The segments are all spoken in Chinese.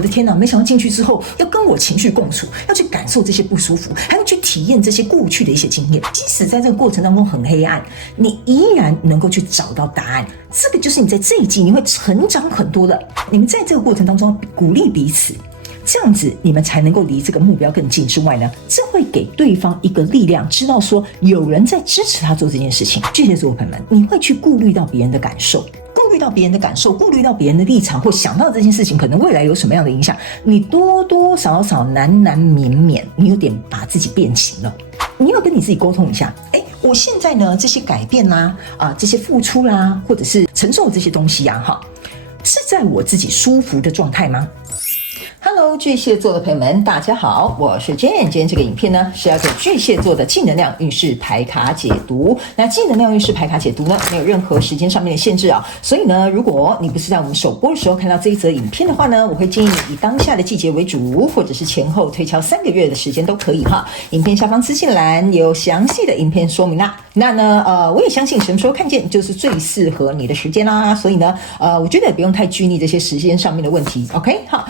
我的天哪，没想到进去之后要跟我情绪共处，要去感受这些不舒服，还要去体验这些过去的一些经验。即使在这个过程当中很黑暗，你依然能够去找到答案。这个就是你在这一季你会成长很多的。你们在这个过程当中鼓励彼此，这样子你们才能够离这个目标更近之外呢，这会给对方一个力量，知道说有人在支持他做这件事情。巨蟹座朋友们，你会去顾虑到别人的感受，顾虑到别人的感受，顾虑到别人的立场，或想到这件事情可能未来有什么样的影响，你多多少少难难免免，你有点把自己变形了。你要跟你自己沟通一下，我现在呢这些改变啦，这些付出啦，或者是承受这些东西啊，是在我自己舒服的状态吗？Hello， 巨蟹座的朋友们，大家好，我是 Jane。今天这个影片呢是要给巨蟹座的净能量运势牌卡解读。那净能量运势牌卡解读呢，没有任何时间上面的限制啊，所以呢，如果你不是在我们首播的时候看到这一则影片的话呢，我会建议你以当下的季节为主，或者是前后推敲3个月的时间都可以哈。影片下方资讯栏有详细的影片说明啦。那呢，我也相信什么时候看见就是最适合你的时间啦。所以呢，我觉得也不用太拘泥这些时间上面的问题。OK， 好，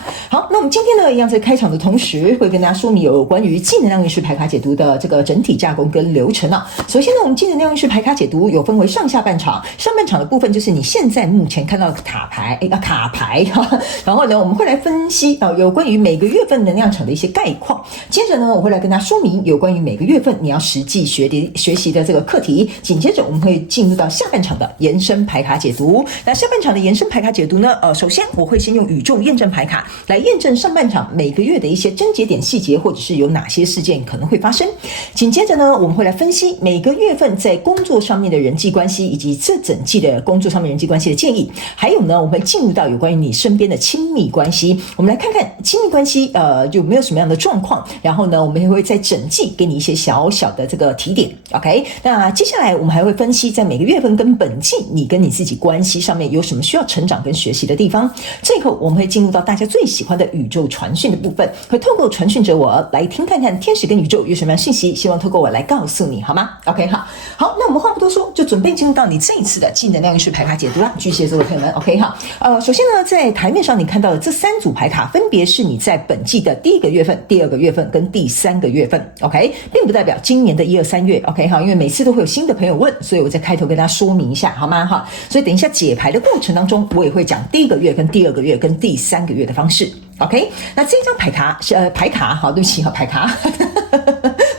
那我们今天呢，一样在开场的同时，会跟大家说明有关于净能量运势牌卡解读的这个整体架构跟流程啊。首先呢，我们净能量运势牌卡解读有分为上下半场，上半场的部分就是你现在目前看到的卡牌，然后呢，我们会来分析有关于每个月份能量场的一些概况。接着呢，我会来跟大家说明有关于每个月份你要实际学习的这个课题。紧接着我们会进入到下半场的延伸牌卡解读。那下半场的延伸牌卡解读呢，首先我会先用宇宙验证牌卡来验证上半场每个月的一些症结点细节，或者是有哪些事件可能会发生。紧接着呢，我们会来分析每个月份在工作上面的人际关系，以及这整季的工作上面人际关系的建议。还有呢，我们会进入到有关于你身边的亲密关系，我们来看看亲密关系有没有什么样的状况。然后呢，我们也会在整季给你一些小小的这个提点。OK， 那接下来我们还会分析在每个月份跟本季你跟你自己关系上面有什么需要成长跟学习的地方。最后我们会进入到大家最喜欢的宇宙传讯的部分，会透过传讯者我来听看看天使跟宇宙有什么样信息，希望透过我来告诉你，好吗？ OK， 好，那我们话不多说，就准备进入到你这一次的净能量运势牌卡解读啦，巨蟹座的朋友们。 OK， 好，首先呢，在台面上你看到的这3组牌卡分别是你在本季的第1个月份、第2个月份跟第3个月份。 OK， 并不代表今年的1、2、3月。 OK， 好，因为每次都会有新的朋友问，所以我在开头跟大家说明一下，好吗？哈，所以等一下解牌的过程当中，我也会讲第1个月跟第2个月跟第3个月的方式。OK， 那这张牌卡是牌卡，好，对不起，牌卡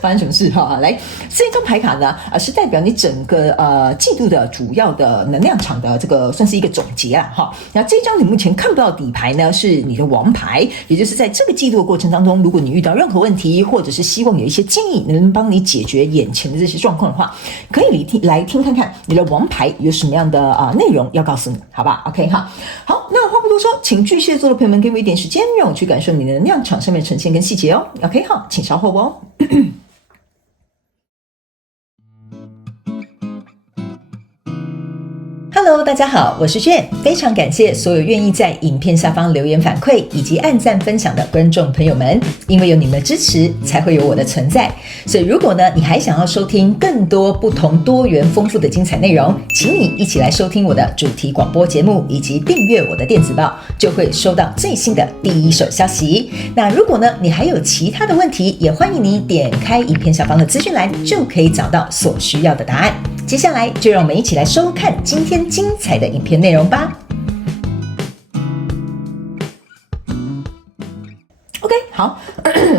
发生什么事哈？来，这张牌卡呢，是代表你整个季度的主要的能量场的这个算是一个总结啦哈。那这张你目前看不到的底牌呢，是你的王牌，也就是在这个季度的过程当中，如果你遇到任何问题，或者是希望有一些建议能帮你解决眼前的这些状况的话，可以来听看看你的王牌有什么样的内容要告诉你，好吧 ？OK 哈，好，那话不多说，请巨蟹座的朋友们给我一点时间，让我去感受你的能量场上面呈现跟细节哦。OK 好，请稍后哦。Hello， 大家好，我是Jane，非常感谢所有愿意在影片下方留言反馈以及按赞分享的观众朋友们，因为有你们的支持，才会有我的存在。所以如果呢，你还想要收听更多不同多元丰富的精彩内容，请你一起来收听我的主题广播节目，以及订阅我的电子报，就会收到最新的第一手消息。那如果呢，你还有其他的问题，也欢迎你点开影片下方的资讯栏，就可以找到所需要的答案。接下来就让我们一起来收看今天精彩的影片内容吧。OK， 好，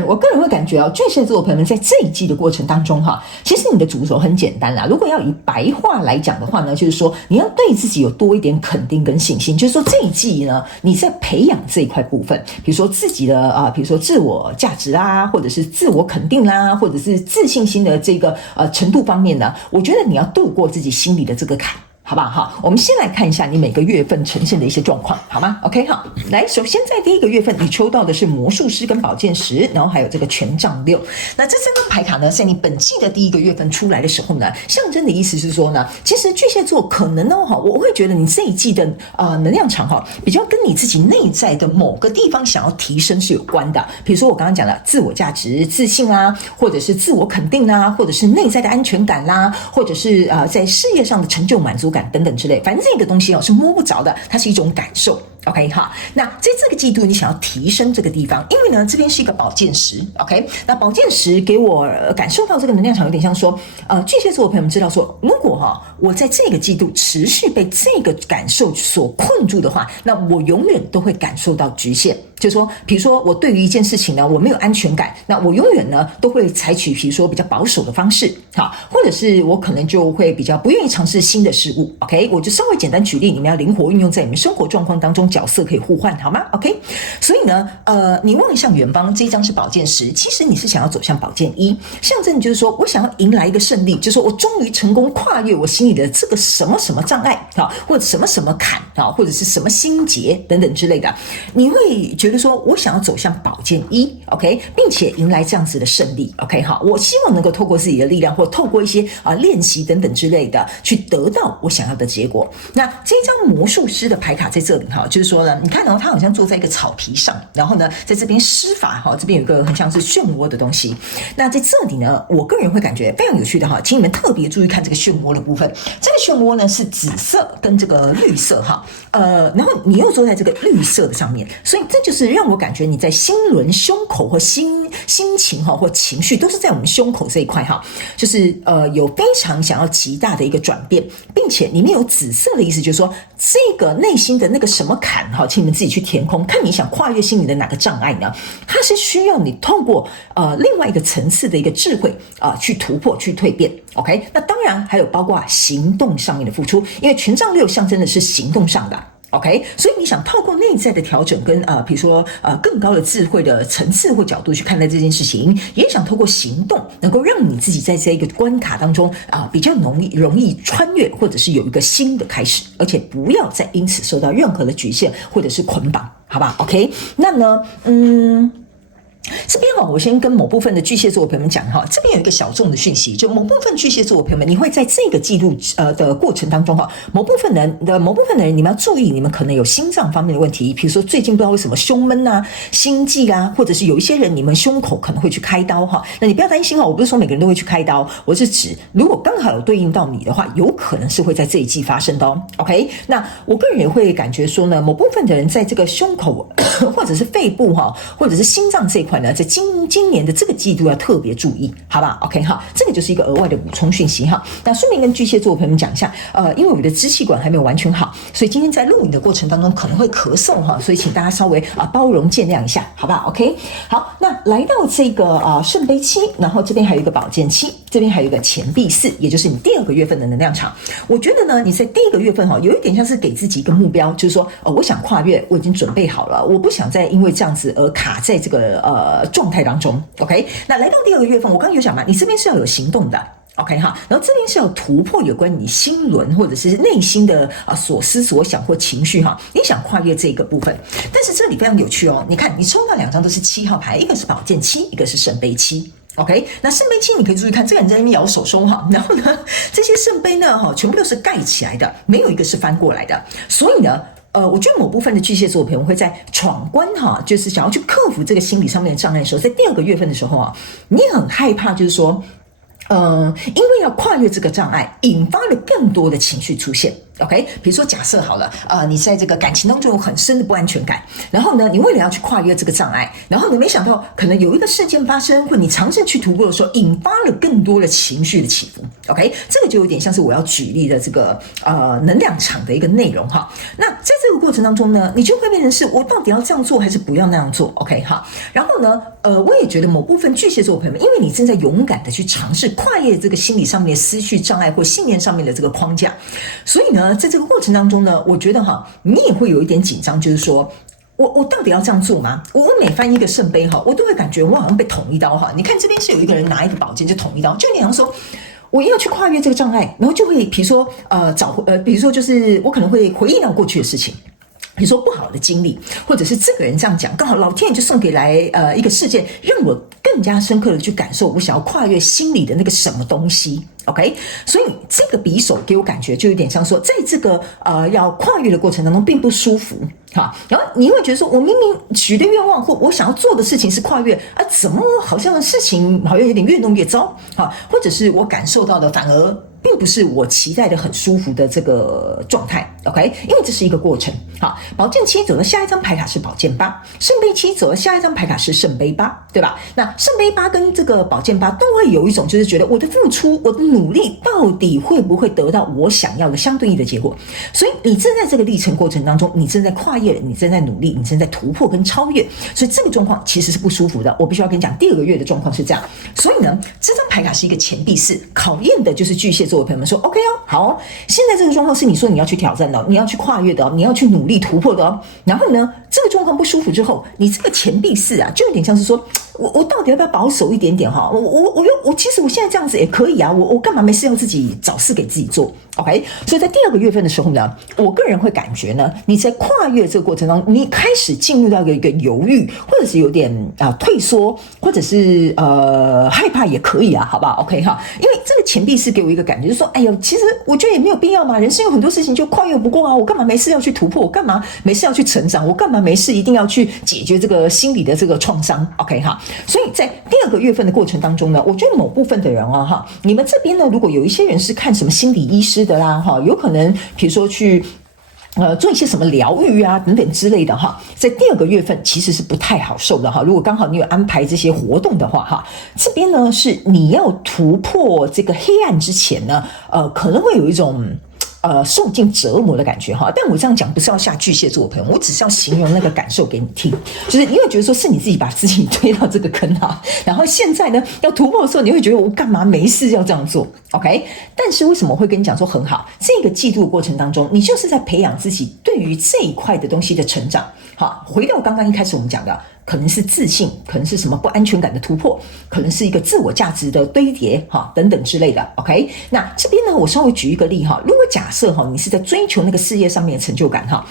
我个人会感觉巨蟹座的朋友们在这一季的过程当中其实你的主轴很简单啦。如果要以白话来讲的话呢，就是说你要对自己有多一点肯定跟信心，就是说这一季呢，你在培养这一块部分，比如说自己的比如说自我价值啦，或者是自我肯定啦，或者是自信心的这个程度方面呢，我觉得你要度过自己心里的这个坎。好不好？我们先来看一下你每个月份呈现的一些状况，好吗 ？OK， 好，来，首先在第1个月份，你抽到的是魔术师跟宝剑十，然后还有这个权杖6。那这3张牌卡呢，在你本季的第1个月份出来的时候呢，象征的意思是说呢，其实巨蟹座可能我会觉得你这一季的能量场比较跟你自己内在的某个地方想要提升是有关的。比如说我刚刚讲的自我价值、自信啦，或者是自我肯定啦，或者是内在的安全感啦，或者是在事业上的成就满足感。感等等之类，反正这个东西是摸不着的，它是一种感受。OK 哈，那在这个季度你想要提升这个地方，因为呢这边是一个宝剑十 ，OK， 那宝剑十给我感受到这个能量场有点像说，巨蟹座的朋友们知道说，如果我在这个季度持续被这个感受所困住的话，那我永远都会感受到局限。就是说，比如说我对于一件事情呢，我没有安全感，那我永远呢都会采取比如说比较保守的方式，好，或者是我可能就会比较不愿意尝试新的事物。OK， 我就稍微简单举例，你们要灵活运用在你们生活状况当中，角色可以互换，好吗 ？OK， 所以呢，你望向远方这一张是宝剑十，其实你是想要走向宝剑一，象征就是说我想要迎来一个胜利，就是说我终于成功跨越我心里的这个什么什么障碍啊，或者什么什么坎啊，或者是什么心结等等之类的，你会觉得说我想要走向宝剑一 ，OK， 并且迎来这样子的胜利 ，OK， 好，我希望能够透过自己的力量，或透过一些练习等等之类的，去得到我想要的结果。那这一张魔术师的牌卡在这里哈，就是说呢，你看他好像坐在一个草皮上，然后呢，在这边施法哈，这边有一个很像是漩涡的东西。那在这里呢，我个人会感觉非常有趣的哈，请你们特别注意看这个漩涡的部分。这个漩涡呢是紫色跟这个绿色哈，然后你又坐在这个绿色的上面，所以这就是让我感觉你在心轮、胸口或心情哈或情绪都是在我们胸口这一块哈，就是有非常想要极大的一个转变，并且里面有紫色的意思，就是说这个内心的那个什么坎哈，请你们自己去填空，看你想跨越心里的哪个障碍呢？它是需要你透过另外一个层次的一个智慧去突破、去蜕变。OK， 那当然还有包括行动上面的付出，因为权杖六象征的是行动上的。OK， 所以你想透过内在的调整跟比如说更高的智慧的层次或角度去看待这件事情，也想透过行动能够让你自己在这一个关卡当中比较容易穿越，或者是有一个新的开始，而且不要再因此受到任何的局限或者是捆绑，好吧 ？OK， 那呢，这边我先跟某部分的巨蟹座的朋友们讲这边有一个小众的讯息，就某部分巨蟹座的朋友们，你会在这个记录的过程当中某部分的人，你们要注意，你们可能有心脏方面的问题，比如说最近不知道为什么胸闷啊、心悸啊，或者是有一些人你们胸口可能会去开刀那你不要担心我不是说每个人都会去开刀，我是指如果刚好有对应到你的话，有可能是会在这一季发生的OK， 那我个人也会感觉说呢，某部分的人在这个胸口或者是肺部或者是心脏这一块呢，在今年的这个季度要特别注意，好吧 ？OK 这个就是一个额外的补充讯息那顺便跟巨蟹座的朋友们讲一下，因为我们的支气管还没有完全好，所以今天在录影的过程当中可能会咳嗽所以请大家稍微包容见谅一下，好不好 ？OK， 好，那来到这个圣杯七，然后这边还有一个宝剑七，这边还有一个钱币四，也就是你第二个月份的能量场。我觉得呢，你在第一个月份有一点像是给自己一个目标，就是说我想跨越，我已经准备好了，我不想再因为这样子而卡在这个状态当中 ，OK？ 那来到第二个月份，我刚刚有讲嘛，你这边是要有行动的。OK 然后这边是要突破有关你心轮或者是内心的所思所想或情绪你想跨越这个部分，但是这里非常有趣你看你抽到两张都是7号牌，一个是宝剑七，一个是圣杯七。OK， 那圣杯七你可以注意看，这个人在那边摇手手然后呢，这些圣杯呢全部都是盖起来的，没有一个是翻过来的，所以呢。我觉得某部分的巨蟹座朋友会在闯关就是想要去克服这个心理上面的障碍的时候，在第二个月份的时候你很害怕，就是说，因为要跨越这个障碍，引发了更多的情绪出现。OK， 比如说假设好了，你在这个感情当中有很深的不安全感，然后呢，你为了要去跨越这个障碍，然后你没想到可能有一个事件发生，或你尝试去突破的时候，引发了更多的情绪的起伏。OK， 这个就有点像是我要举例的这个能量场的一个内容那在这个过程当中呢，你就会变成是我到底要这样做还是不要那样做 ？OK 然后呢，我也觉得某部分巨蟹座的朋友们，因为你正在勇敢的去尝试跨越这个心理上面的思绪障碍或信念上面的这个框架，所以呢，在这个过程当中呢，我觉得你也会有一点紧张，就是说我到底要这样做吗？我每翻一个圣杯我都会感觉我好像被捅一刀你看这边是有一个人拿一个宝剑就捅一刀，就你好像说我要去跨越这个障碍，然后就会比如说比如说就是我可能会回忆到过去的事情。比如说不好的经历，或者是这个人这样讲，刚好老天爷就送给来一个事件，让我更加深刻的去感受我想要跨越心里的那个什么东西。OK， 所以这个匕首给我感觉就有点像说，在这个要跨越的过程当中并不舒服然后你会觉得说，我明明许的愿望或我想要做的事情是跨越怎么好像事情好像有点越弄越糟或者是我感受到的反而并不是我期待的很舒服的这个状态 ，OK？ 因为这是一个过程。好，宝剑7走的下一张牌卡是宝剑8，圣杯7走的下一张牌卡是圣杯8，对吧？那圣杯8跟这个宝剑8都会有一种就是觉得我的付出、我的努力到底会不会得到我想要的相对应的结果？所以你正在这个历程过程当中，你正在跨越，你正在努力，你正在突破跟超越，所以这个状况其实是不舒服的。我必须要跟你讲，第2个月的状况是这样。所以呢，这张牌卡是一个钱币4，考验的就是巨蟹座的朋友们说 ，OK 哦，好哦，现在这个状况是你说你要去挑战的，你要去跨越的，你要去努力突破的哦。然后呢，这个状况不舒服之后，你这个钱币4啊，就有点像是说，我到底要不要保守一点点哈？我其实我现在这样子也可以啊，我干嘛没事要自己找事给自己做 ？OK， 所以在第2个月份的时候呢，我个人会感觉呢，你在跨越这个过程当中，你开始进入到一个犹豫，或者是有点退缩，或者是害怕也可以啊，好不好 ？OK 哈，因为这个钱币4给我一个感觉，就是说，哎呦，其实我觉得也没有必要嘛，人生有很多事情就跨越不过啊，我干嘛没事要去突破？我干嘛没事要去成长？我干嘛没事一定要去解决这个心理的这个创伤 ？OK 哈，所以在第2个月份的过程当中呢，我觉得某部分的人啊哈，你们这边呢，如果有一些人是看什么心理医师的啦哈，有可能比如说去做一些什么疗愈啊等等之类的哈，在第2个月份其实是不太好受的哈。如果刚好你有安排这些活动的话哈，这边呢是你要突破这个黑暗之前呢，可能会有一种受尽折磨的感觉哈，但我这样讲不是要吓巨蟹座的朋友，我只是要形容那个感受给你听，就是你会觉得说是你自己把自己推到这个坑哈，然后现在呢要突破的时候，你会觉得我干嘛没事要这样做 ，OK？ 但是为什么我会跟你讲说很好？这个季度过程当中，你就是在培养自己对于这一块的东西的成长。好，回到刚刚一开始我们讲的。可能是自信，可能是什么不安全感的突破，可能是一个自我价值的堆叠哈等等之类的 OK。 那这边呢我稍微举一个例哈，如果假设哈你是在追求那个事业上面的成就感哈，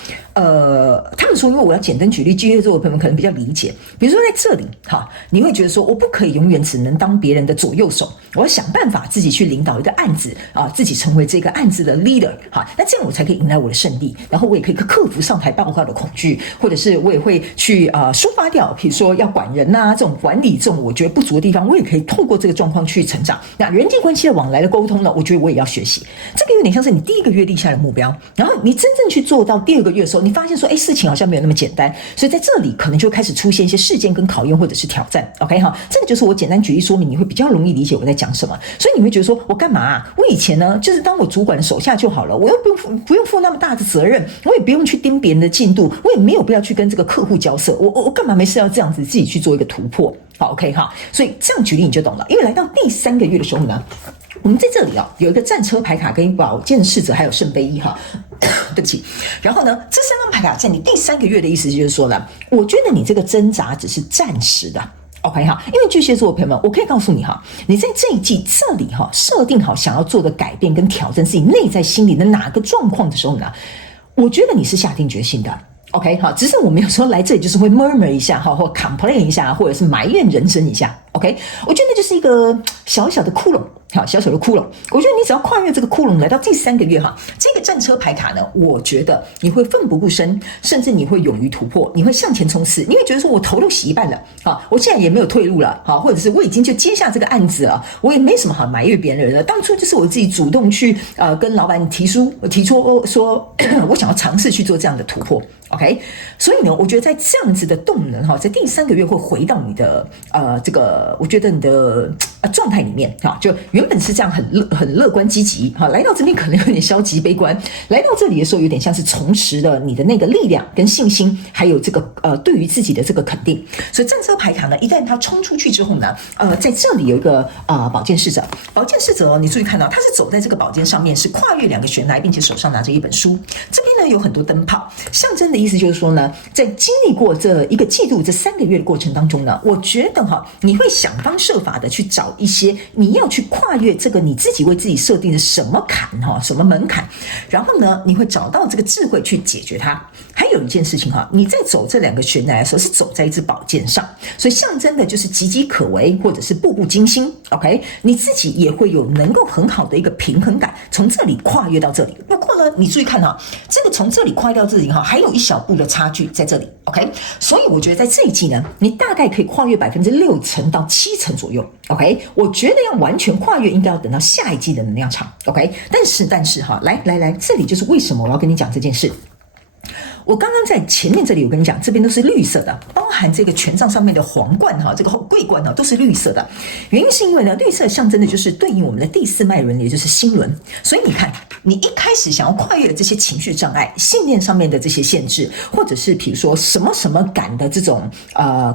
他们说因为我要简单举例，巨蟹座的朋友们可能比较理解，比如说在这里哈，你会觉得说我不可以永远只能当别人的左右手，我要想办法自己去领导一个案子啊，自己成为这个案子的 leader 哈，那这样我才可以迎来我的胜利，然后我也可以克服上台报告的恐惧，或者是我也会去抒发掉比如说要管人啊，这种管理这种我觉得不足的地方，我也可以透过这个状况去成长。那人际关系的往来的沟通呢，我觉得我也要学习。这个有点像是你第1个月立下的目标，然后你真正去做到第2个月的时候，你发现说，哎，事情好像没有那么简单，所以在这里可能就开始出现一些事件跟考验或者是挑战。OK 哈，这个就是我简单举例说明，你会比较容易理解我在讲什么。所以你会觉得说我干嘛啊？我以前呢，就是当我主管的手下就好了，我又不用负那么大的责任，我也不用去盯别人的进度，我也没有必要去跟这个客户交涉，我干嘛没事要这样子自己去做一个突破？好 ，OK 哈，所以这样举例你就懂了。因为来到第3个月的时候呢，我们在这里有一个战车牌卡跟宝剑侍者还有圣杯1哈，对不起。然后呢，这3张牌卡在你第3个月的意思就是说呢，我觉得你这个挣扎只是暂时的。OK 哈，因为巨蟹座的朋友们，我可以告诉你哈，你在这一季这里哈设定好想要做的改变跟挑战自己内在心理的哪个状况的时候呢，我觉得你是下定决心的。OK 好，只是我们有时候来这里就是会 murmur 一下哈，或 complain 一下，或者是埋怨人生一下。OK， 我觉得那就是一个小小的窟窿，好，小小的窟窿。我觉得你只要跨越这个窟窿，来到第3个月哈，这个战车牌卡呢，我觉得你会奋不顾身，甚至你会勇于突破，你会向前冲刺，你会觉得说我头都洗一半了啊，我现在也没有退路了啊，或者是我已经就接下这个案子了，我也没什么好埋怨别人了。当初就是我自己主动去跟老板提出说我想要尝试去做这样的突破。OK， 所以呢，我觉得在这样子的动能哈，在第3个月会回到你的这个，我觉得你的状态里面哈，就原本是这样很乐观积极哈，来到这边可能有点消极悲观，来到这里的时候有点像是重拾了你的那个力量跟信心，还有这个对于自己的这个肯定。所以战车牌卡呢，一旦它冲出去之后呢，在这里有一个宝剑侍者，宝剑侍者哦，你注意看到他是走在这个宝剑上面，是跨越2个悬崖，并且手上拿着一本书，这边呢有很多灯泡，象征的意思就是说呢，在经历过这1个季度这3个月的过程当中呢，我觉得哈，你会想方设法的去找一些你要去跨越这个你自己为自己设定的什么坎哈，什么门槛，然后呢，你会找到这个智慧去解决它。还有一件事情哈，你在走这2个悬崖的时候是走在一只宝剑上，所以象征的就是岌岌可危，或者是步步惊心。OK， 你自己也会有能够很好的一个平衡感，从这里跨越到这里。如果呢，你注意看哈，这个从这里跨越到这里哈，还有一小步的差距在这里 ，OK？ 所以我觉得在这一季呢，你大概可以跨越60%到70%左右 ，OK？ 我觉得要完全跨越，应该要等到下一季的能量场 ，OK？ 但是哈，来，这里就是为什么我要跟你讲这件事。我刚刚在前面这里有跟你讲，这边都是绿色的，包含这个权杖上面的皇冠哈，这个桂冠哈，都是绿色的。原因是因为呢，绿色象征的就是对应我们的第4脉轮，也就是心轮。所以你看，你一开始想要跨越的这些情绪障碍、信念上面的这些限制，或者是比如说什么感的这种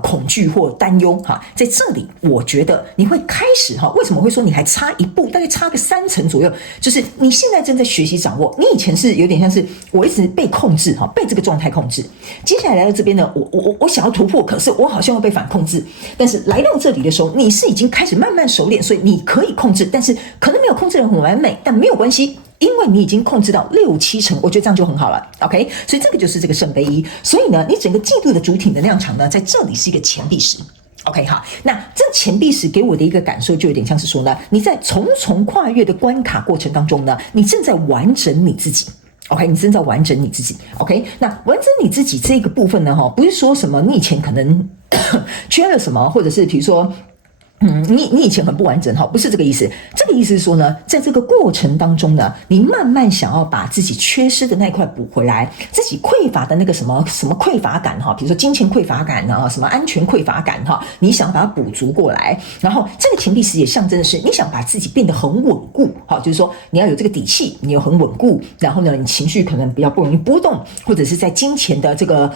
恐惧或担忧哈，在这里我觉得你会开始哈，为什么会说你还差一步，大概差个3成左右，就是你现在正在学习掌握，你以前是有点像是我一直被控制哈，被这个状态控制。接下来来到这边呢，我想要突破，可是我好像要被反控制。但是来到这里的时候，你是已经开始慢慢熟练，所以你可以控制，但是可能没有控制得很完美，但没有关系。因为你已经控制到6-7成，我觉得这样就很好了 ，OK？ 所以这个就是这个圣杯1。所以呢，你整个季度的主体能量场呢，在这里是一个钱币石。OK， 好，那这钱币石给我的一个感受就有点像是说呢，你在重重跨越的关卡过程当中呢，你正在完整你自己。OK， 你正在完整你自己。OK， 那完整你自己这个部分呢，不是说什么你以前可能缺了什么，或者是比如说。你以前很不完整哈，不是这个意思。这个意思是说呢，在这个过程当中呢，你慢慢想要把自己缺失的那一块补回来，自己匮乏的那个什么匮乏感哈，比如说金钱匮乏感啊，什么安全匮乏感哈，你想把它补足过来。然后这个钱币石也象征的是你想把自己变得很稳固哈，就是说你要有这个底气，你有很稳固，然后呢，你情绪可能比较不容易波动，或者是在金钱的这个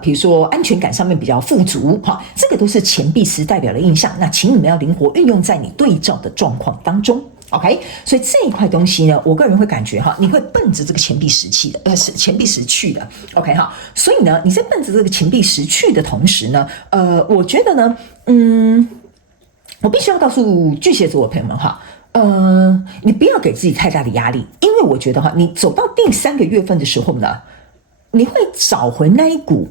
比如说安全感上面比较富足哈，这个都是钱币石代表的印象。那请你们要灵活运用在你对照的状况当中 ，OK？ 所以这一块东西呢，我个人会感觉哈，你会奔着这个钱币石去的，是钱币石去的 ，OK 哈？所以呢，你在奔着这个钱币石去的同时呢，我觉得呢，我必须要告诉巨蟹座的朋友们哈。你不要给自己太大的压力，因为我觉得哈，你走到第3个月份的时候呢，你会找回那一股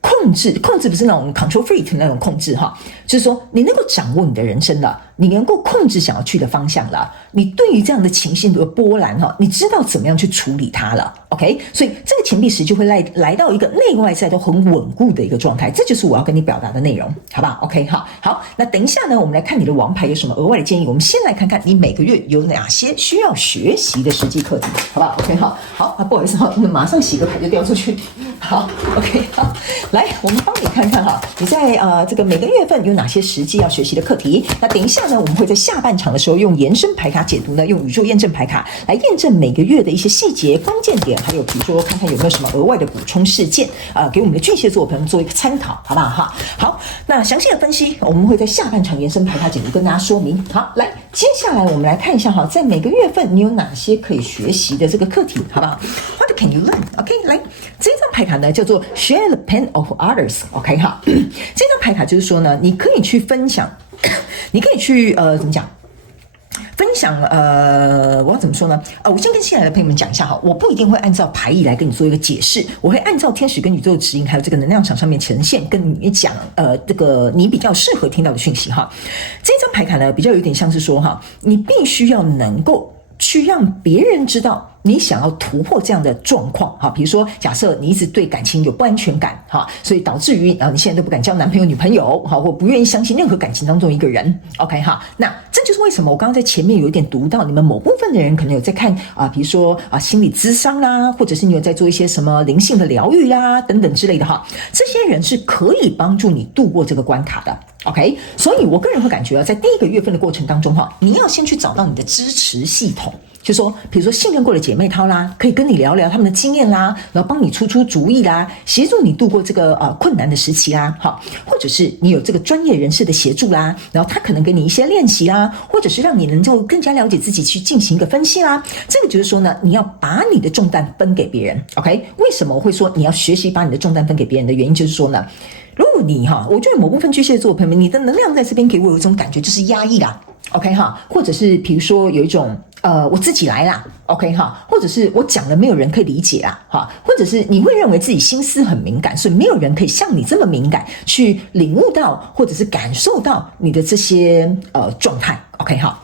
控制不是那种 control freak 那种控制哈，就是说你能够掌握你的人生了，你能够控制想要去的方向了，你对于这样的情绪的波澜哈，你知道怎么样去处理它了 ，OK？ 所以这个钱币石就会来到一个内外在都很稳固的一个状态，这就是我要跟你表达的内容，好不好 ？OK， 好，那等一下呢，我们来看你的王牌有什么额外的建议。我们先来看看你每个月有哪些需要学习的实际课题，好不好 ？OK， 好，不好意思哈，马上洗个牌就掉出去。好 ，OK， 好，来，我们帮你看看哈，你在这个每个月份有哪些实际要学习的课题。那等一下呢，我们会在下半场的时候用延伸牌卡解读呢，用宇宙验证牌卡来验证每个月的一些细节、关键点，还有比如说看看有没有什么额外的补充事件，给我们的巨蟹座朋友们做一个参考，好不好哈？好，那详细的分析我们会在下半场延伸牌卡解读跟大家说明。好，来，接下来我们来看一下哈，在每个月份你有哪些可以学习的这个课题，好不好 ？What can you learn? OK， 来，这张牌卡呢叫做 Share the pain of others。OK 哈，这张牌卡就是说呢，你可以去分享，你可以去怎么讲？分享我要怎么说呢？我先跟新来的朋友们讲一下哈，我不一定会按照牌意来跟你做一个解释，我会按照天使跟宇宙的指引，还有这个能量场上面呈现，跟你讲这个你比较适合听到的讯息哈。这张牌卡呢，比较有点像是说哈，你必须要能够去让别人知道你想要突破这样的状况哈，比如说假设你一直对感情有不安全感哈，所以导致于你现在都不敢交男朋友女朋友哈，或不愿意相信任何感情当中一个人 OK 哈，那这就是为什么我刚刚在前面有一点读到你们某部分的人可能有在看比如说心理咨商啦，或者是你有在做一些什么灵性的疗愈啦等等之类的哈，这些人是可以帮助你度过这个关卡的 OK， 所以我个人会感觉在第1个月份的过程当中哈，你要先去找到你的支持系统。就说比如说信任过的姐妹淘啦，可以跟你聊聊他们的经验啦，然后帮你出主意啦，协助你度过这个困难的时期啦，好，或者是你有这个专业人士的协助啦，然后他可能给你一些练习啦，或者是让你能够更加了解自己去进行一个分析啦。这个就是说呢，你要把你的重担分给别人 OK， 为什么我会说你要学习把你的重担分给别人的原因就是说呢，如果你我觉得某部分巨蟹座的朋友们，你的能量在这边给我有一种感觉就是压抑啦 OK 哈，或者是比如说有一种我自己来啦 OK 哈，或者是我讲了没有人可以理解啦哈，或者是你会认为自己心思很敏感，所以没有人可以像你这么敏感去领悟到或者是感受到你的这些状态 OK 哈。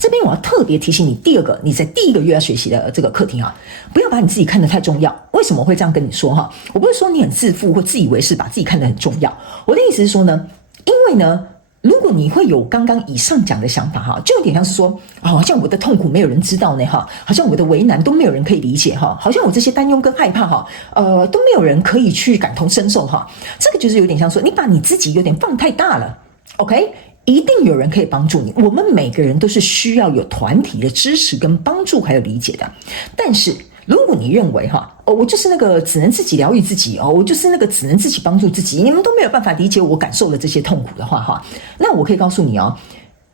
这边我要特别提醒你，第二个你在第一个月要学习的这个课题哈，不要把你自己看得太重要。为什么我会这样跟你说哈？我不是说你很自负或自以为是，把自己看得很重要。我的意思是说呢，因为呢，如果你会有刚刚以上讲的想法哈，就有点像是说，好像我的痛苦没有人知道呢哈，好像我的为难都没有人可以理解哈，好像我这些担忧跟害怕哈，都没有人可以去感同身受哈。这个就是有点像说，你把你自己有点放太大了 ，OK？一定有人可以帮助你，我们每个人都是需要有团体的支持跟帮助还有理解的。但是如果你认为我就是那个只能自己疗愈自己我就是那个只能自己帮助自己，你们都没有办法理解我感受的这些痛苦的话那我可以告诉你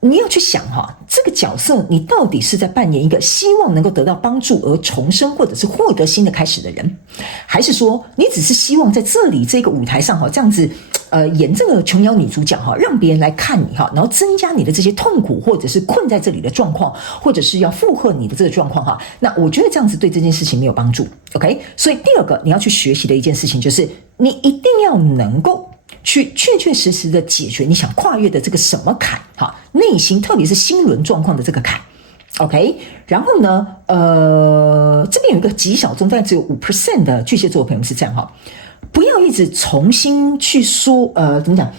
你要去想这个角色你到底是在扮演一个希望能够得到帮助而重生或者是获得新的开始的人，还是说你只是希望在这里这个舞台上这样子演这个琼瑶女主角让别人来看你然后增加你的这些痛苦或者是困在这里的状况，或者是要附和你的这个状况那我觉得这样子对这件事情没有帮助 OK。 所以第二个你要去学习的一件事情就是你一定要能够去确确实实的解决你想跨越的这个什么坎内心特别是心轮状况的这个坎 OK。 然后呢这边有一个极小众大概只有 5% 的巨蟹座的朋友是这样不要一直重新去说怎么讲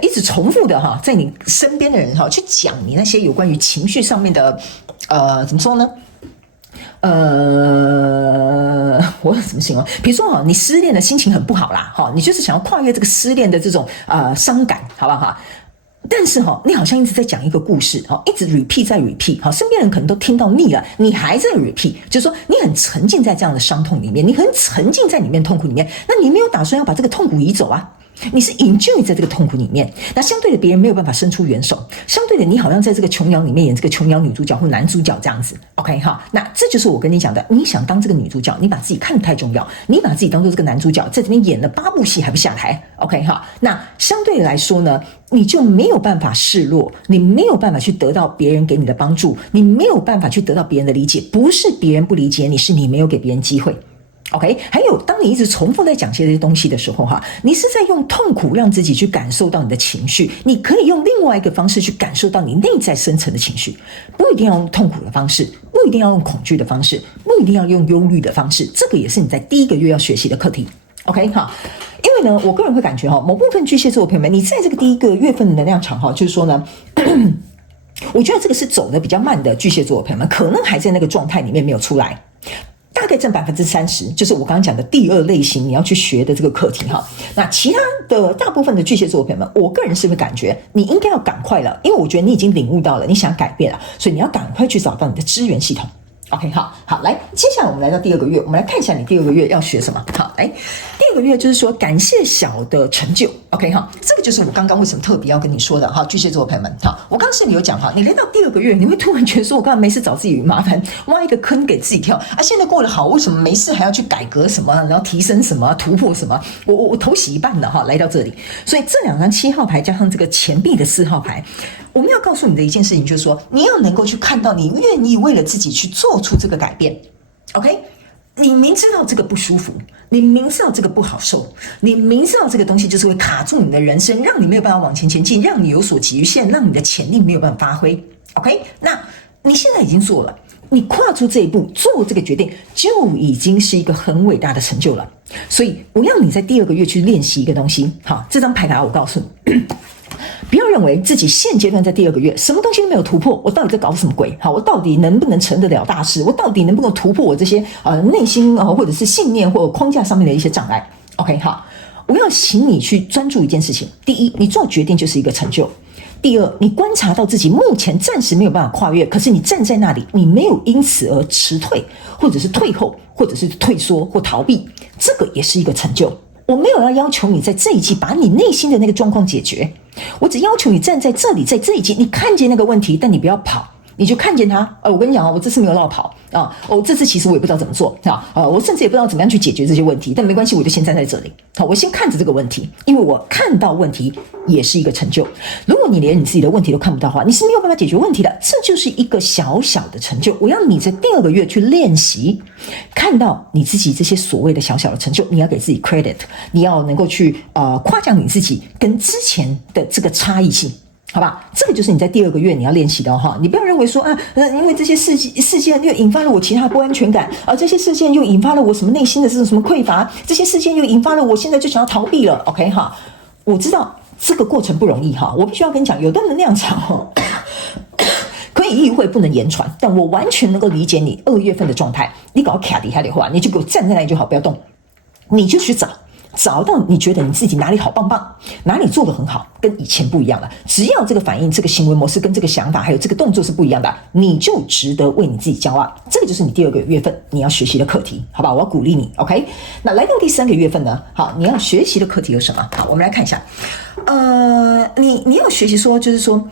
一直重复的在你身边的人去讲你那些有关于情绪上面的怎么说呢我怎么形容？比如说你失恋的心情很不好啦你就是想要跨越这个失恋的这种伤感，好不好但是你好像一直在讲一个故事一直 repeat 再 repeat 身边人可能都听到腻了，你还在 repeat， 就是说你很沉浸在这样的伤痛里面，你很沉浸在里面痛苦里面，那你没有打算要把这个痛苦移走啊，你是 enjoy 在这个痛苦里面，那相对的别人没有办法伸出援手，相对的你好像在这个琼瑶里面演这个琼瑶女主角或男主角这样子 OK 那这就是我跟你讲的，你想当这个女主角，你把自己看得太重要，你把自己当做这个男主角，在这边演了8部戏还不下台 OK 那相对来说呢，你就没有办法示弱，你没有办法去得到别人给你的帮助，你没有办法去得到别人的理解，不是别人不理解你，是你没有给别人机会OK。 还有当你一直重复在讲些这些东西的时候你是在用痛苦让自己去感受到你的情绪，你可以用另外一个方式去感受到你内在深层的情绪，不一定要用痛苦的方式，不一定要用恐惧的方式，不一定要用忧虑的方式，这个也是你在第一个月要学习的课题 OK 因为呢我个人会感觉某部分巨蟹座的朋友们，你在这个第一个月份的能量场就是说呢我觉得这个是走得比较慢的巨蟹座的朋友们，可能还在那个状态里面没有出来，大概占30%，就是我刚刚讲的第二类型你要去学的这个课题那其他的大部分的巨蟹座的朋友们，我个人是会感觉你应该要赶快了，因为我觉得你已经领悟到了，你想改变了，所以你要赶快去找到你的资源系统 OK。 好，来，接下来我们来到第二个月，我们来看一下你第二个月要学什么。好，来，第二个月就是说感谢小的成就 OK 这个就是我刚刚为什么特别要跟你说的巨蟹座的朋友们我刚刚是有讲你来到第二个月，你会突然觉得说我刚才没事找自己麻烦，挖一个坑给自己跳现在过得好，为什么没事还要去改革什么，然后提升什么，突破什么，我头洗一半了来到这里。所以这2张7号牌加上这个钱币的4号牌，我们要告诉你的一件事情就是说，你要能够去看到你愿意为了自己去做出这个改变 OK。 你明知道这个不舒服，你明知道这个不好受，你明知道这个东西就是会卡住你的人生，让你没有办法往前前进，让你有所局限，让你的潜力没有办法发挥 OK。 那你现在已经做了，你跨出这一步做这个决定就已经是一个很伟大的成就了。所以我要你在第二个月去练习一个东西这张牌卡我告诉你不要认为自己现阶段在第二个月什么东西都没有突破，我到底在搞什么鬼我到底能不能成得了大事，我到底能不能突破我这些内心或者是信念或者框架上面的一些障碍 OK。 好，我要请你去专注一件事情，第一，你做决定就是一个成就，第二，你观察到自己目前暂时没有办法跨越，可是你站在那里，你没有因此而迟退或者是退后或者是退缩或逃避，这个也是一个成就。我没有要求你在这一季把你内心的那个状况解决，我只要求你站在这里，在这一季你看见那个问题，但你不要跑，你就看见它。我跟你讲我这次没有落跑这次其实我也不知道怎么做我甚至也不知道怎么样去解决这些问题，但没关系，我就先站在这里我先看着这个问题，因为我看到问题也是一个成就。如果你连你自己的问题都看不到的话，你是没有办法解决问题的，这就是一个小小的成就。我要你在第二个月去练习看到你自己这些所谓的小小的成就，你要给自己 credit， 你要能够去夸奖你自己跟之前的这个差异性好吧，这个就是你在第2个月你要练习的哈。你不要认为说因为这些事件又引发了我其他不安全感，这些事件又引发了我什么内心的这种什么匮乏，这些事件又引发了我现在就想要逃避了。OK 哈，我知道这个过程不容易哈，我必须要跟你讲，有的能量场可以意会不能言传，但我完全能够理解你2月份的状态。你搞卡底下的话，你就给我站在那里就好，不要动，你就去找到你觉得你自己哪里好棒棒，哪里做得很好，跟以前不一样了。只要这个反应、这个行为模式跟这个想法还有这个动作是不一样的，你就值得为你自己骄傲。这个就是你第2个月份你要学习的课题，好吧？我要鼓励你 ，OK？ 那来到第3个月份呢？好，你要学习的课题有什么？好，我们来看一下。你要学习说，就是说，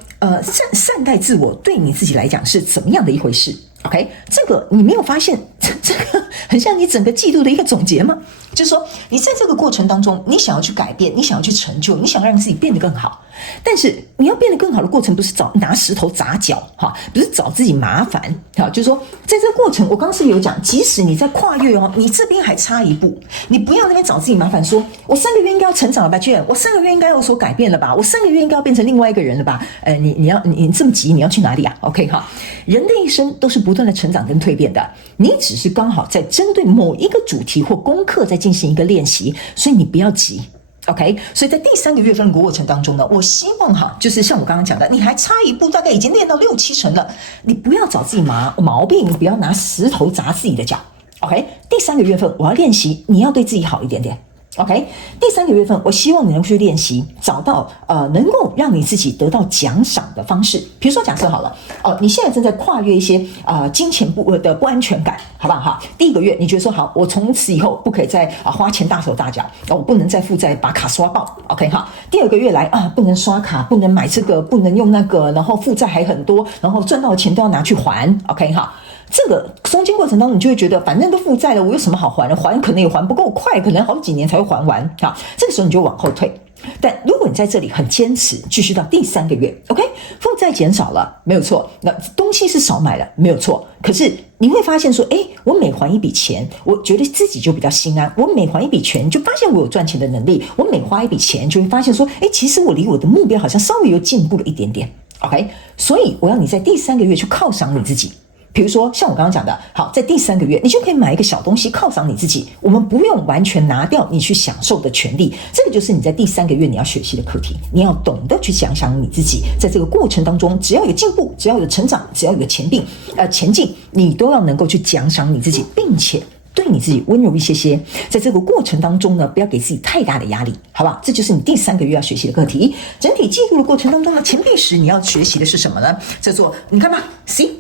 善待自我，对你自己来讲是怎么样的一回事？ OK， 这个你没有发现，这个很像你整个季度的一个总结吗？就是说，你在这个过程当中，你想要去改变，你想要去成就，你想要让自己变得更好。但是你要变得更好的过程，不是拿石头砸脚哈，不是找自己麻烦哈。就是说，在这个过程，我刚刚是有讲，即使你在跨越你这边还差一步，你不要那边找自己麻烦，说我3个月应该要成长了吧，娟，我3个月应该有所改变了吧，我3个月应该要变成另外一个人了吧？你这么急，你要去哪里啊 ？OK 哈，人的一生都是不断的成长跟蜕变的，你只是刚好在针对某一个主题或功课在进行一个练习，所以你不要急。OK， 所以在第3个月份的过程当中呢，我希望就是像我刚刚讲的，你还差一步，大概已经练到6、7成了，你不要找自己毛病，你不要拿石头砸自己的脚。OK， 第3个月份我要练习，你要对自己好一点点。OK， 第3个月份，我希望你能去练习，找到能够让你自己得到奖赏的方式。比如说，假设好了，你现在正在跨越一些金钱的不安全感，好不好哈？第1个月，你觉得说好，我从此以后不可以再花钱大手大脚，我不能再负债，把卡刷爆。OK 哈，第2个月来不能刷卡，不能买这个，不能用那个，然后负债还很多，然后赚到的钱都要拿去还。OK 哈。这个中间过程当中，你就会觉得反正都负债了，我有什么好还的？还可能也还不够快，可能好几年才会还完啊。这个时候你就往后退。但如果你在这里很坚持，继续到第3个月 ，OK， 负债减少了，没有错。那东西是少买了，没有错。可是你会发现说，我每还一笔钱，我觉得自己就比较心安。我每还一笔钱，就发现我有赚钱的能力。我每花一笔钱，就会发现说，其实我离我的目标好像稍微又进步了一点点。OK， 所以我要你在第3个月去犒赏你自己。比如说像我刚刚讲的，好，在第3个月你就可以买一个小东西犒赏你自己，我们不用完全拿掉你去享受的权利，这个就是你在第3个月你要学习的课题，你要懂得去想想你自己，在这个过程当中，只要有进步，只要有成长，只要有前进，你都要能够去奖赏你自己，并且对你自己温柔一些，在这个过程当中呢，不要给自己太大的压力，好吧？这就是你第3个月要学习的课题。整体记录的过程当中呢，钱币石你要学习的是什么呢？叫做你看吧 ，C。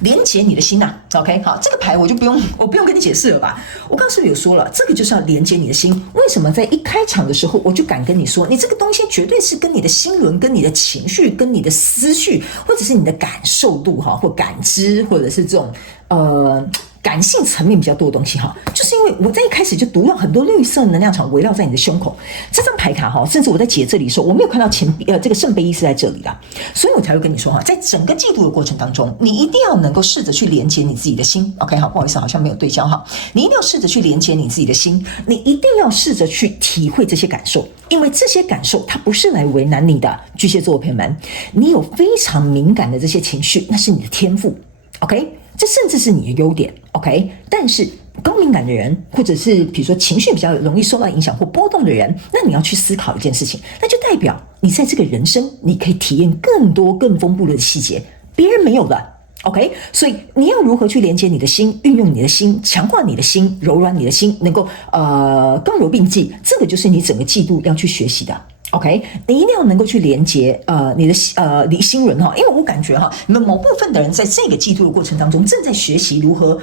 连接你的心呐 ，OK， 好，这个牌我不用跟你解释了吧？我刚刚是不是有说了，这个就是要连接你的心？为什么在一开场的时候我就敢跟你说，你这个东西绝对是跟你的心轮、跟你的情绪、跟你的思绪，或者是你的感受度哈，或感知，或者是这种感性层面比较多的东西哈，就是因为我在一开始就读到很多绿色能量场围绕在你的胸口。这张牌卡哈，甚至我在解这里的时候，我没有看到这个圣杯一是在这里的，所以我才会跟你说哈，在整个季度的过程当中，你一定要能够试着去连接你自己的心。OK， 好，不好意思，好像没有对焦哈，你一定要试着去连接你自己的心，你一定要试着去体会这些感受，因为这些感受它不是来为难你的。巨蟹座朋友们，你有非常敏感的这些情绪，那是你的天赋。OK。这甚至是你的优点 ，OK？ 但是高敏感的人，或者是比如说情绪比较容易受到影响或波动的人，那你要去思考一件事情，那就代表你在这个人生，你可以体验更多更丰富的细节，别人没有的 ，OK？ 所以你要如何去连接你的心，运用你的心，强化你的心，柔软你的心，能够刚柔并济，这个就是你整个季度要去学习的。OK， 你一定要能够去连接你的心轮哈，因为我感觉哈，你们某部分的人在这个季度的过程当中，正在学习如何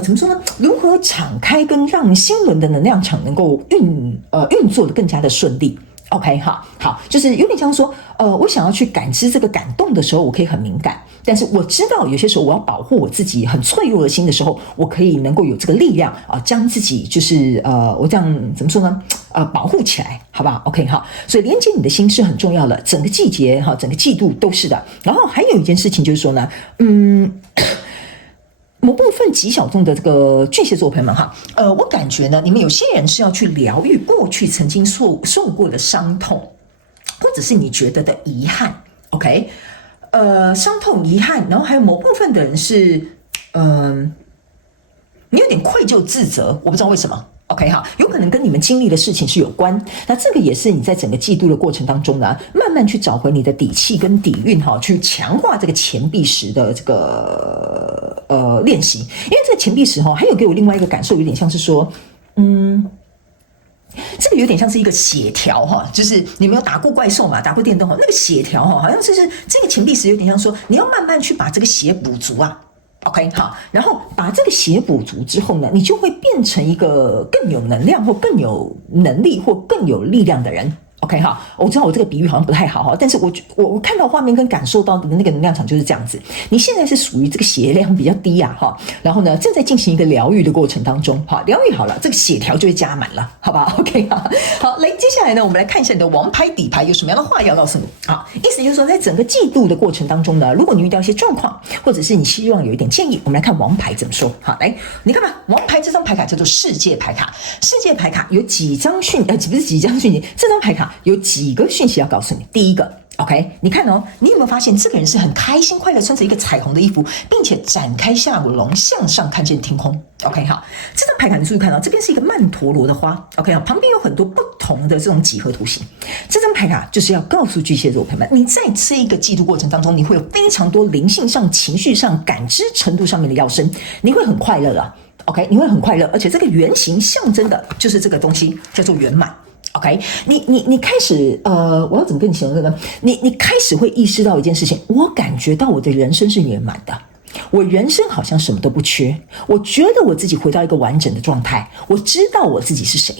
怎么说呢？如何敞开跟让心轮的能量场能够运作的更加的顺利。OK， 好，就是有点像说，我想要去感知这个感动的时候，我可以很敏感，但是我知道有些时候我要保护我自己很脆弱的心的时候，我可以能够有这个力量将自己就是我这样怎么说呢？保护起来，好不好 ？OK， 好，所以连接你的心是很重要的，整个季节哈，整个季度都是的。然后还有一件事情就是说呢，某部分极小众的这个巨蟹座朋友们哈，我感觉呢，你们有些人是要去疗愈过去曾经受过的伤痛。或者是你觉得的遗憾 ，OK， 伤痛、遗憾，然后还有某部分的人是，你有点愧疚、自责，我不知道为什么。OK 哈，有可能跟你们经历的事情是有关，那这个也是你在整个季度的过程当中呢，慢慢去找回你的底气跟底蕴哈，去强化这个钱币石的这个练习。因为这个钱币石哈，还有给我另外一个感受，有点像是说，这个有点像是一个血条哈，就是你们有打过怪兽嘛，打过电动哈，那个血条哈，好像就是这个钱币石有点像说，你要慢慢去把这个血补足啊。OK， 好，然后把这个血补足之后呢，你就会变成一个更有能量或更有能力或更有力量的人。OK 哈，我知道我这个比喻好像不太好哈，但是我看到画面跟感受到的那个能量场就是这样子。你现在是属于这个血量比较低啊哈，然后呢正在进行一个疗愈的过程当中，好，疗愈好了，这个血条就会加满了，好吧 ？OK 哈，好，来，接下来呢，我们来看一下你的王牌底牌有什么样的话要告诉你。好，意思就是说，在整个季度的过程当中呢，如果你遇到一些状况，或者是你希望有一点建议，我们来看王牌怎么说。好，来，你看吧，王牌这张牌卡叫做世界牌卡，世界牌卡有几张不是几张讯息，这张牌卡有几个讯息要告诉你。第一个 ，OK， 你看哦，你有没有发现这个人是很开心快乐，穿着一个彩虹的衣服，并且展开下龙向上看见天空。OK， 好，这张牌卡你注意看到，这边是一个曼陀罗的花。OK， 好，旁边有很多不同的这种几何图形。这张牌卡就是要告诉巨蟹座朋友们，你在这一个季度过程当中，你会有非常多灵性上、情绪上、感知程度上面的跃升，你会很快乐啊。OK， 你会很快乐，而且这个原型象征的就是这个东西，叫做圆满。OK， 你开始我要怎么跟你形容这个呢？你开始会意识到一件事情，我感觉到我的人生是圆满的，我人生好像什么都不缺，我觉得我自己回到一个完整的状态，我知道我自己是谁。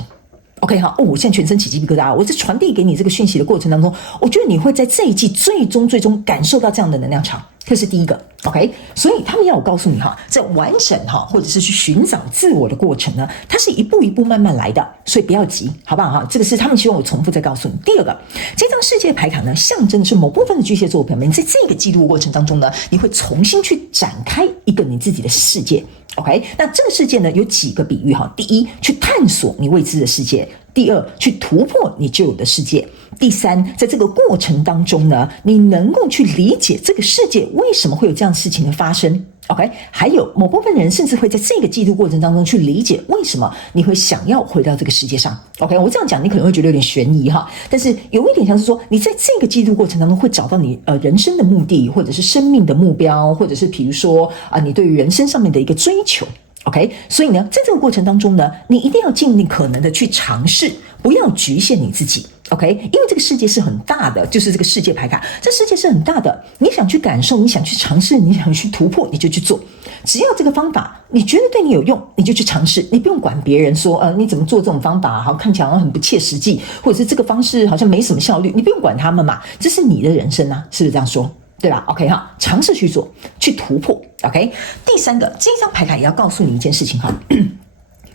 OK 好，我现在全身起鸡皮疙瘩，我在传递给你这个讯息的过程当中，我觉得你会在这一季最终感受到这样的能量场，这是第一个。OK， 所以他们要我告诉你哈，在完整哈或者是去寻找自我的过程呢，它是一步一步慢慢来的，所以不要急，好不好哈？这个是他们希望我重复再告诉你。第二个，这张世界牌卡呢，象征的是某部分的巨蟹座朋友们，在这个季度过程当中呢，你会重新去展开一个你自己的世界。OK， 那这个世界呢有几个比喻哈？第一，去探索你未知的世界；第二，去突破你旧有的世界；第三，在这个过程当中呢，你能够去理解这个世界为什么会有这样事情的发生。OK， 还有某部分人甚至会在这个季度过程当中去理解为什么你会想要回到这个世界上。OK， 我这样讲你可能会觉得有点悬疑哈，但是有一点像是说，你在这个季度过程当中会找到你人生的目的，或者是生命的目标，或者是比如说你对于人生上面的一个追求。OK， 所以呢，在这个过程当中呢，你一定要尽力可能的去尝试，不要局限你自己。OK， 因为这个世界是很大的，就是这个世界牌卡，这世界是很大的，你想去感受，你想去尝试，你想去突破，你就去做。只要这个方法你觉得对你有用，你就去尝试，你不用管别人说你怎么做这种方法，好看起来好像很不切实际，或者是这个方式好像没什么效率，你不用管他们嘛，这是你的人生啊，是不是这样说？对吧 ？OK 哈，尝试去做，去突破。OK， 第三个，这张牌卡也要告诉你一件事情哈。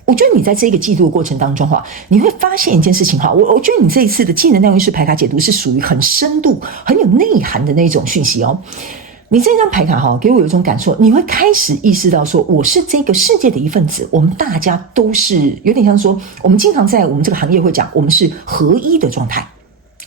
我觉得你在这个季度的过程当中哈，你会发现一件事情哈，我觉得你这一次的技能量运势牌卡解读是属于很深度、很有内涵的那种讯息哦。你这张牌卡哈，给我有一种感受，你会开始意识到说，我是这个世界的一份子，我们大家都是有点像说，我们经常在我们这个行业会讲，我们是合一的状态。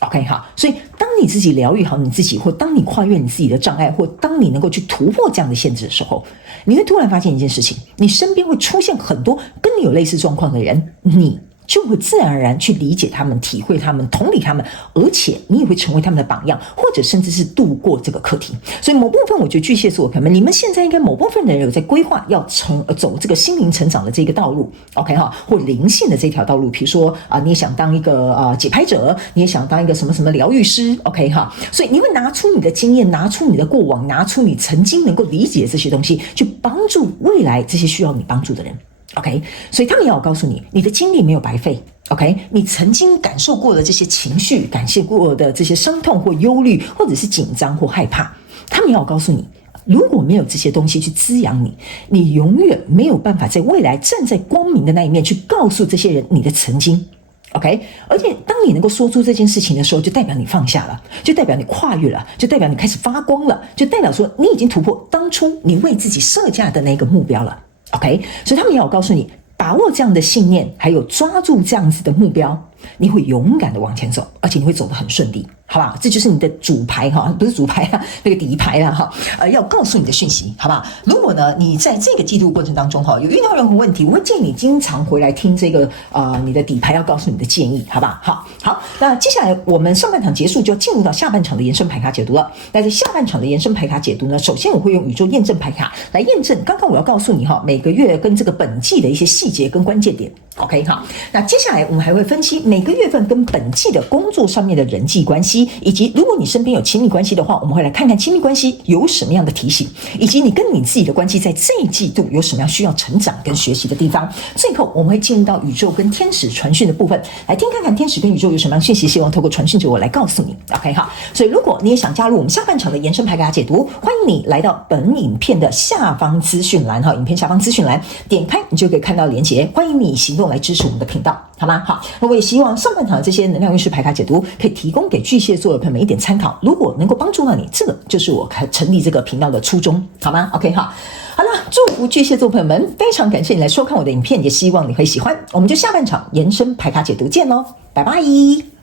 OK 好，所以当你自己疗愈好你自己，或当你跨越你自己的障碍，或当你能够去突破这样的限制的时候，你会突然发现一件事情，你身边会出现很多跟你有类似状况的人，你就会自然而然去理解他们、体会他们、同理他们，而且你也会成为他们的榜样，或者甚至是度过这个课题。所以某部分我觉得巨蟹座的朋友们，你们现在应该某部分的人有在规划要走这个心灵成长的这个道路 ，OK 哈，或灵性的这条道路。比如说你也想当一个解拍者，你也想当一个什么什么疗愈师 ，OK 哈，所以你会拿出你的经验，拿出你的过往，拿出你曾经能够理解这些东西，去帮助未来这些需要你帮助的人。OK， 所以他们也要告诉你，你的经历没有白费。OK， 你曾经感受过的这些情绪，感谢过的这些伤痛或忧虑，或者是紧张或害怕，他们也要告诉你，如果没有这些东西去滋养你，你永远没有办法在未来站在光明的那一面去告诉这些人你的曾经。OK， 而且当你能够说出这件事情的时候，就代表你放下了，就代表你跨越了，就代表你开始发光了，就代表说你已经突破当初你为自己设下的那个目标了。OK， 所以他们也要告诉你，把握这样的信念，还有抓住这样子的目标，你会勇敢的往前走，而且你会走得很顺利，好不好？这就是你的主牌哈，不是主牌啊，那个底牌啦哈，要告诉你的讯息，好不好？如果呢你在这个季度过程当中哈，有遇到任何问题，我会建议你经常回来听这个你的底牌要告诉你的建议，好不好？好，那接下来我们上半场结束就进入到下半场的延伸牌卡解读了。那在下半场的延伸牌卡解读呢，首先我会用宇宙验证牌卡来验证刚刚我要告诉你哈，每个月跟这个本季的一些细节跟关键点。OK 好，那接下来我们还会分析每个月份跟本季的工作上面的人际关系，以及如果你身边有亲密关系的话，我们会来看看亲密关系有什么样的提醒，以及你跟你自己的关系在这一季度有什么样需要成长跟学习的地方。最后我们会进入到宇宙跟天使传讯的部分，来听看看天使跟宇宙有什么样讯息，希望透过传讯者我来告诉你。OK 好，所以如果你也想加入我们下半场的延伸牌卡解读，欢迎你来到本影片的下方资讯栏哈，影片下方资讯栏点开你就可以看到连结，欢迎你行动来支持我们的频道，好吗？好，那我也希望上半场的这些能量运势牌卡解读可以提供给巨蟹座的朋友们一点参考，如果能够帮助到你，这个就是我成立这个频道的初衷，好吗 ？OK 好，好了，祝福巨蟹座朋友们，非常感谢你来收看我的影片，也希望你会喜欢，我们就下半场延伸牌卡解读见喽，拜拜。